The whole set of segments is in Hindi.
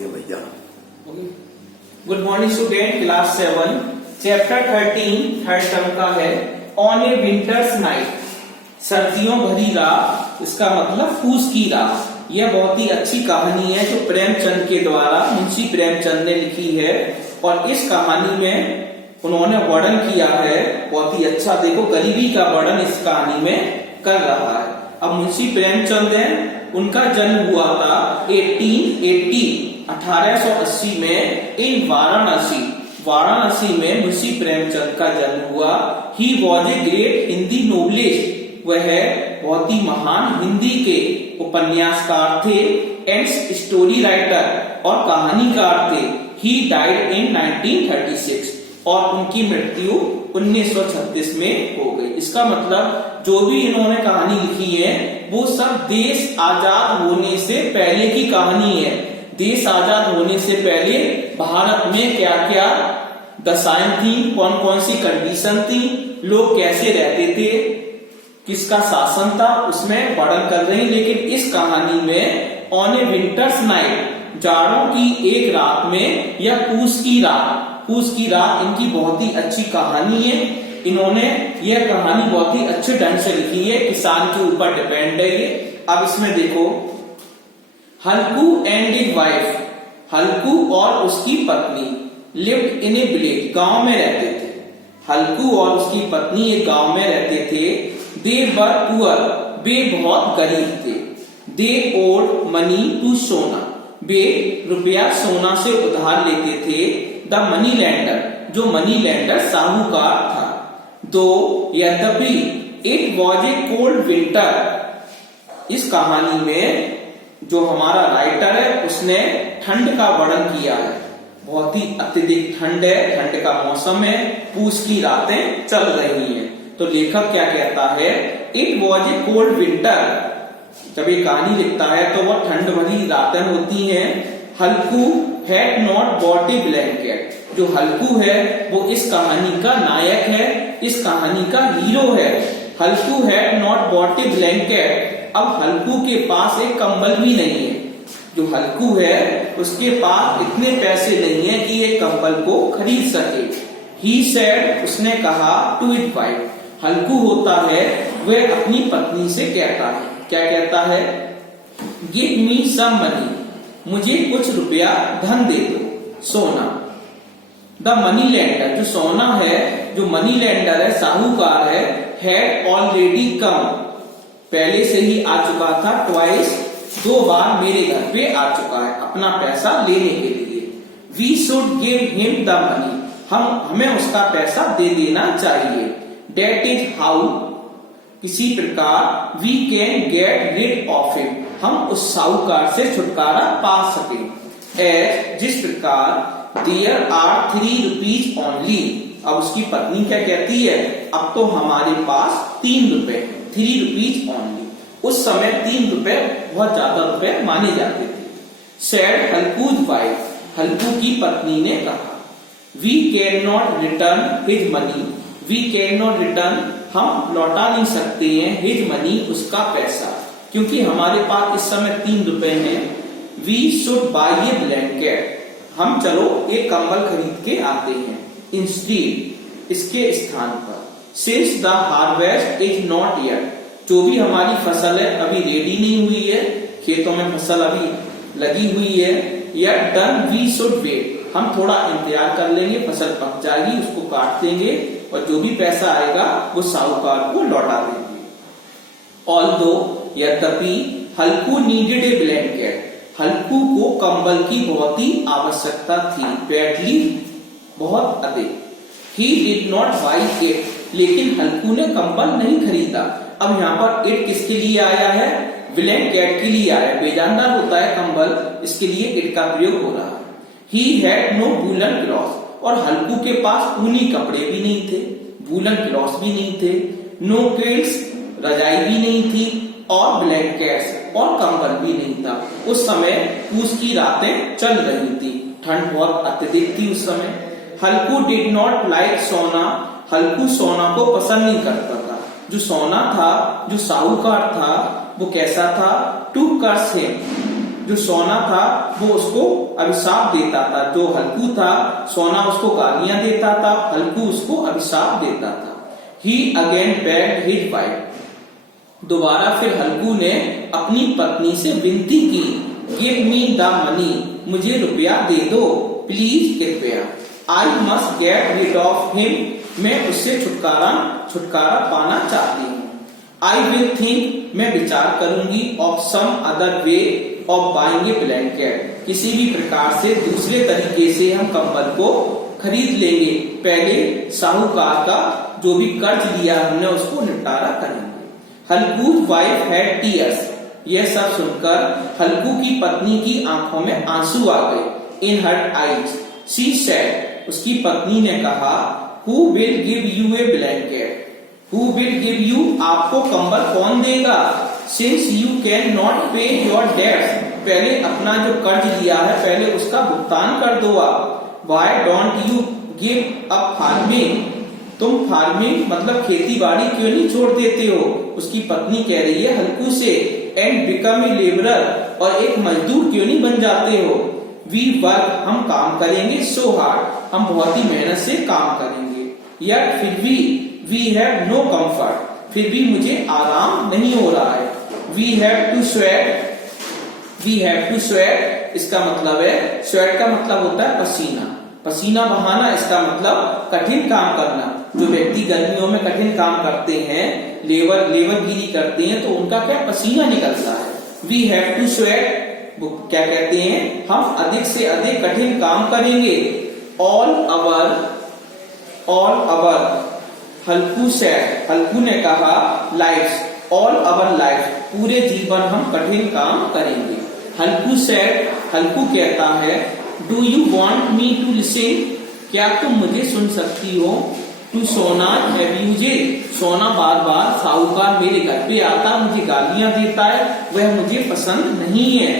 दे भैया। Good morning student, class 7 chapter 13 third term का है ऑन ए विंटर्स नाइट, सर्दियों भरी रात, इसका मतलब फूस की रात। यह बहुत ही अच्छी कहानी है जो प्रेमचंद के द्वारा मुंशी प्रेमचंद ने लिखी है और इस कहानी में उन्होंने वर्णन किया है बहुत ही अच्छा। देखो गरीबी का वर्णन इस कहानी में कर रहा है। अब मुंशी प्रेमचंद है, उनका जन्म हुआ था 1880 में इन वाराणसी में मुंशी प्रेमचंद का जन्म हुआ। He was a great Hindi novelist, वह बहुत ही महान हिंदी के उपन्यासकार थे, एंड स्टोरी राइटर और कहानीकार थे। ही डाइड इन 1936 और उनकी मृत्यु 1936 में हो गई। इसका मतलब जो भी इन्होंने कहानी लिखी है वो सब देश आजाद होने से पहले की कहानी है। देश आजाद होने से पहले भारत में क्या क्या दशाएं थी, कौन कौन सी कंडीशन थी, लोग कैसे रहते थे, किसका शासन था, उसमें वर्णन कर रहे हैं। लेकिन इस कहानी में ऑन ए विंटर्स नाइट, जाड़ों की एक रात में या पूस की रात इनकी बहुत ही अच्छी कहानी है। इन्होंने यह कहानी बहुत ही अच्छे ढंग से लिखी है, किसान के ऊपर डिपेंड है ये। अब इसमें देखो, हल्कू एंड ए वाइफ, हल्कू और उसकी पत्नी लिव्ड इन ए विलेज, गांव में रहते थे। हल्कू और उसकी पत्नी एक गांव में रहते थे। दे वर पुअर, वे बहुत गरीब थे। दे ओड मनी टू सोना, वे रुपया सोना से उधार लेते थे। द मनी लैंडर, जो मनी लैंडर साहूकार था। दो यद्यपि it was a cold winter, इस कहानी में जो हमारा राइटर है उसने ठंड का वर्णन किया है। बहुत ही अत्यधिक ठंड है, ठंड का मौसम है, पूस की रातें चल रही हैं। तो लेखक क्या कहता है, it was a cold winter, जब ये कहानी लिखता है तो वह ठंड भरी रातें होती हैं। Halku had not bought a blanket, जो हल्कू है वो इस कहानी का नायक है, इस कहानी का हीरो है। हल्कू had not bought a blanket, अब हल्कू के पास एक कंबल भी नहीं है। जो हल्कू है उसके पास इतने पैसे नहीं है कि ये कंबल को खरीद सके। ही सेड, उसने कहा, टू इट वाइफ, हल्कू होता है वह अपनी पत्नी से कहता है, क्या कहता है, गिव मी सम मनी, मुझे कुछ रुपया धन दे दो, सोना। द मनी लैंडर, जो सोना है, जो मनी लैंडर है, साहूकार है, हैड ऑलरेडी कम, पहले से ही आ चुका था, ट्वाइस, 2 बार मेरे घर पे आ चुका है अपना पैसा लेने के लिए। We should give him the money, हमें उसका पैसा दे देना चाहिए। डेट इज हाउ, किसी प्रकार, we can get rid of him, हम उस साहूकार से छुटकारा पा सके। एज, जिस प्रकार, देयर आर 3 रुपीज ओनली, अब उसकी पत्नी क्या कहती है, अब तो हमारे पास 3 रुपए, 3 रुपीज ओनली। उस समय 3 रुपए बहुत ज्यादा रुपए माने जाते थे। सैड हल्कूज वाइफ, हल्कू की पत्नी ने कहा, we can not return his money, we can not return, हम लौटा नहीं सकते हैं, हिज मनी, उसका पैसा, क्योंकि हमारे पास इस समय 3 रुपए हैं। We should buy a blanket, हम चलो एक कंबल खरीद के आते हैं। इंस्टीड, इसके स्थान पर। Since the harvest is not yet, जो भी हमारी फसल है अभी रेडी नहीं हुई है, खेतों में फसल अभी लगी हुई है। या डन वी शुड वेट, हम थोड़ा इंतजार कर लेंगे, फसल पक जाएगी, उसको काट देंगे और जो भी पैसा आएगा वो साहूकार को लौटा देंगे। ऑल्दो, यद्यपि, हल्कू नीडेड ए ब्लैंकेट, हल्कू को कंबल की बहुत ही आवश्यकता थी, बैडली, बहुत अधिक। He did not by it, लेकिन हल्कू ने कंबल नहीं खरीदा। अब यहाँ पर इट किसके लिए आया है, ब्लैंकेट के लिए आया है, बेजानदार होता है कंबल, इसके लिए इट का प्रयोग हो रहा है। He had no woollen cloth, और हल्कू के पास ऊनी कपड़े भी नहीं थे, वूलन क्लॉथ भी नहीं थे। नो किड्स, रजाई भी नहीं थी, और ब्लैंकेट्स, और कंबल भी नहीं था। उस समय पूस की रातें चल रही थी, ठंड बहुत अत्यधिक थी उस समय। हल्कू डिड नॉट लाइक सोना, हल्कू सोना को पसंद नहीं करता था। जो सोना था, जो साहूकार था, वो कैसा था, टू कर्स हिम, जो सोना था वो उसको अभिशाप देता था, जो हल्कू था सोना उसको गालियां देता था, हल्कू उसको अभिशाप देता था। He again begged his wife. दोबारा फिर हल्कू ने अपनी पत्नी से विनती की, गिव मी द मनी, मुझे रुपया दे दो, प्लीज कृपया। I must get rid of him, मैं उससे छुटकारा पाना चाहती हूँ। I will think, मैं विचार करूंगी, of some other way of buying a blanket, किसी भी प्रकार से दूसरे तरीके से हम कंबल को खरीद लेंगे, पहले साहूकार का जो भी कर्ज लिया हमने उसको निपटारा करेंगे। हल्कू वाइफ हैड टीयर्स, यह सब सुनकर हल्कू की पत्नी की आंखों में आंसू आ गए। इन हर आईज शी सेड, उसकी पत्नी ने कहा, who will give U A blanket, who will give you, आपको कंबल कौन देगा, सिंस यू कैन नॉट पे योर डेट्स, पहले अपना जो कर्ज लिया है पहले उसका भुगतान कर दो आप। Why don't you give up farming, तुम फार्मिंग मतलब खेती बाड़ी क्यों नहीं छोड़ देते हो, उसकी पत्नी कह रही है हल्कू से, एंड बिकम ए लेबरर, और एक मजदूर क्यों नहीं बन जाते हो। वी वर्क, हम काम करेंगे, सो हार्ड, हम बहुत ही मेहनत से काम करेंगे, यट फिर भी वी हैव नो कंफर्ट, फिर भी मुझे आराम नहीं हो रहा है। We have to sweat, we have to sweat, इसका मतलब है, स्वेट का मतलब होता है पसीना, पसीना बहाना, इसका मतलब कठिन काम करना। जो व्यक्ति गर्मियों में कठिन काम करते हैं, लेबरगिरी करते हैं, तो उनका क्या पसीना निकलता है। वी हैव टू स्वेट, वो क्या कहते हैं, हम अधिक से अधिक कठिन काम करेंगे। ऑल अवर हल्कू सेड, हल्कू ने कहा, लाइफ, ऑल अवर लाइफ, पूरे जीवन हम कठिन काम करेंगे। हल्कू सेड, हल्कू कहता है, do you want me to listen, क्या तुम मुझे सुन सकती हो। टू सोना एब्यूजे, सोना बार बार साहूकार मेरे घर पे आता, मुझे गालियां देता है, वह मुझे पसंद नहीं है।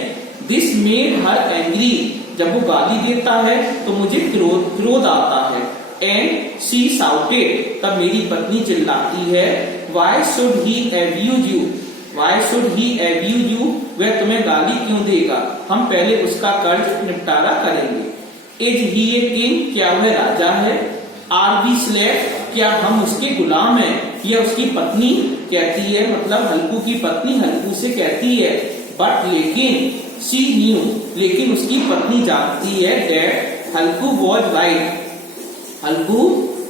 दिस मेड हर एंग्री, जब वो गाली देता है तो मुझे क्रोध आता है। एंड शी शाउटेड, तब मेरी पत्नी चिल्लाती है, why should he abuse you, why should he abuse you, वह तुम्हें गाली क्यों देगा, हम पहले उसका कर्ज निपटारा करेंगे। इज ही ए किंग, क्या वह राजा है। आर वी स्लेव, क्या हम उसके गुलाम हैं, यह उसकी पत्नी कहती है, मतलब हल्कू की पत्नी हल्कू से कहती है। बट लेकिन शी न्यू, लेकिन उसकी पत्नी जानती है, दैट हल्कू वॉज राइट, हल्कू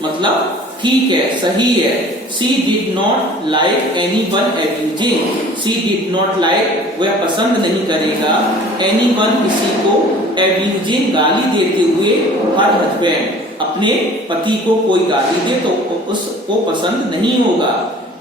मतलब ठीक है, सही है। She did not like any one abusing, she did not like, वह पसंद नहीं करेगा, एनी वन, किसी को, एब्यूजिंग, गाली देते हुए, हर हस्बैंड, अपने पति को कोई गाली दे तो उसको पसंद नहीं होगा।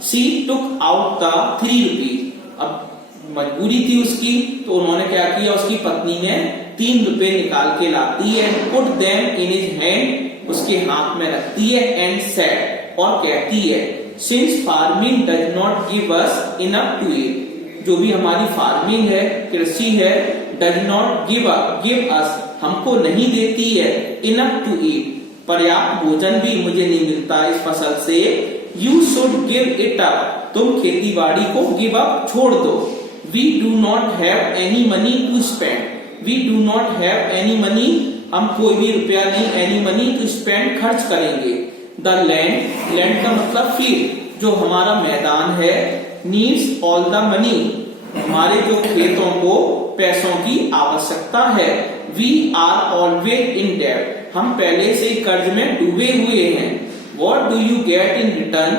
She took out the 3 rupees, अब मजबूरी थी उसकी, तो उन्होंने क्या किया, उसकी पत्नी ने 3 रुपए निकाल के लाती है, put them in his hand, उसके हाथ में रखती है, एंड सेड, और कहती है, since farming does not give us enough to eat, जो भी हमारी फार्मिंग है, कृषि है, डज नॉट गिव अस, हमको नहीं देती है, इनफ टू ईट, पर्याप्त भोजन भी मुझे नहीं मिलता इस फसल से। You should give it up, तुम खेती बाड़ी को गिव अप, छोड़ दो। We do not have any money to spend, we do not have any money, हम कोई भी रुपया नहीं, एनी मनी टू स्पेंड, खर्च करेंगे। द लैंड, लैंड का मतलब फील्ड, जो हमारा मैदान है, नीड्स ऑल द मनी, हमारे जो खेतों को पैसों की आवश्यकता है। We are always in debt, हम पहले से ही कर्ज में डूबे हुए हैं। What do you get in return,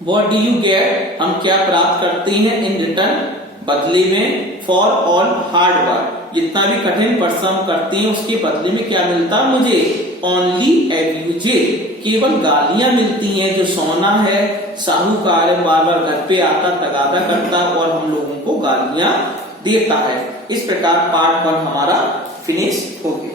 what do you get, हम क्या प्राप्त करते हैं, इन रिटर्न, बदले में, फॉर ऑल हार्ड वर्क, जितना भी कठिन परिश्रम करते हैं उसके बदले में क्या मिलता मुझे, ओनली एब्यूजे, केवल गालियां मिलती हैं। जो सोना है, साहूकार बार बार घर पे आता, तगादा करता और हम लोगों को गालियां देता है। इस प्रकार पार्ट 1 हमारा फिनिश हो गया।